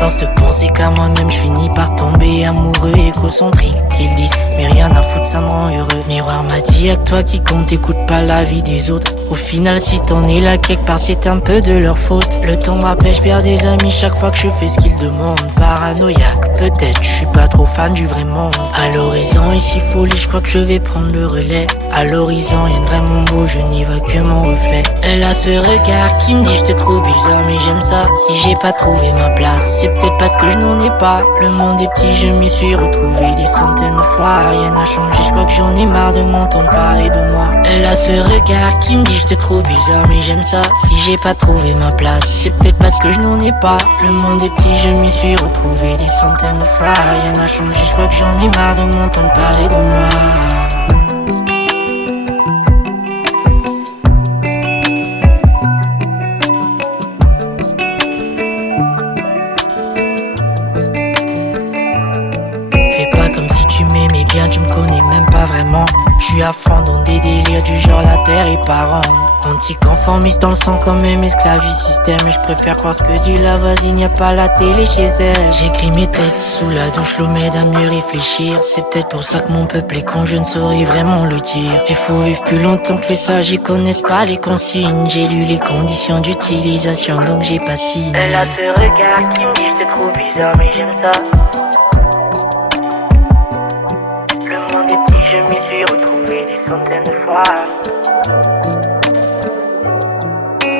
force de penser qu'à moi-même, je finis par tomber amoureux, égocentrique. Qu'ils disent, mais rien à foutre, ça me rend heureux. Miroir m'a dit, y'a que toi qui compte, écoute pas la vie des autres. Au final, si t'en es là quelque part, c'est un peu de leur faute. Le temps m'appelle, je perds des amis chaque fois que je fais ce qu'ils demandent. Paranoïaque, peut-être, je suis pas trop fan du vrai monde. À l'horizon, ici folie, je crois que je vais prendre le relais. À l'horizon, rien de vraiment beau, je n'y vois que mon reflet. Elle a ce regard qui me dit, je te trouve bizarre, mais j'aime ça. Si j'ai pas trouvé ma place, c'est peut-être parce que je n'en ai pas. Le monde est petit, je m'y suis retrouvé des centaines de fois. Rien n'a changé, je crois que j'en ai marre de m'entendre parler de moi. Elle a ce regard qui me dit, je te trouve bizarre, mais j'aime ça. Si j'ai pas trouvé ma place, c'est peut-être parce que je n'en ai pas. Le monde est petit, je m'y suis retrouvé des centaines de fois. Rien n'a changé, je crois que j'en ai marre de m'entendre parler de moi. Comme si tu m'aimais bien, tu me connais même pas vraiment. Je suis à fond dans des délires du genre la terre est pas ronde. Anticonformiste dans le sang comme même esclave du système. Et je préfère croire ce que dit la voisine, y'a pas la télé chez elle. J'écris mes têtes sous la douche, l'eau m'aide à mieux réfléchir. C'est peut-être pour ça que mon peuple est con, je ne saurais vraiment le dire. Il faut vivre plus longtemps que les sages, ils connaissent pas les consignes. J'ai lu les conditions d'utilisation, donc j'ai pas signé. Elle a ce regard qui me dit je te trouve bizarre, mais j'aime ça. Je m'y suis retrouvé des centaines de fois.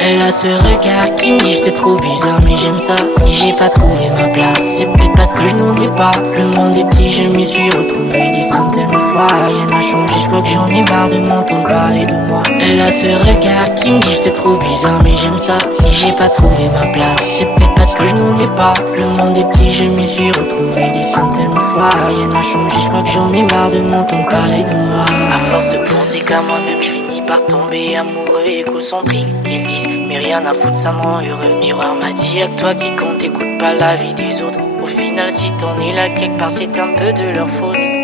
Elle a ce regard qui me dit je te trouve bizarre, mais j'aime ça. Si j'ai pas trouvé ma place, c'est peut-être parce que je n'en ai pas. Le monde est petit, je m'y suis retrouvé des centaines de fois. Rien n'a changé, je crois que j'en ai marre de m'entendre parler de moi. Elle a ce regard qui me dit je te trouve bizarre, mais j'aime ça. Si j'ai pas trouvé ma place, c'est peut-être parce que je n'en ai pas. Le monde est petit, je m'y suis retrouvé des centaines de fois. Rien n'a changé, je crois que j'en ai marre de m'entendre parler de moi. À force de penser qu'à moi-même, je finis par tomber amoureux, égocentrique. Ils disent, mais rien à foutre, ça me rend heureux. Miroir m'a dit, y'a que toi qui compte, écoute pas la vie des autres. Au final, si t'en es là quelque part, c'est un peu de leur faute.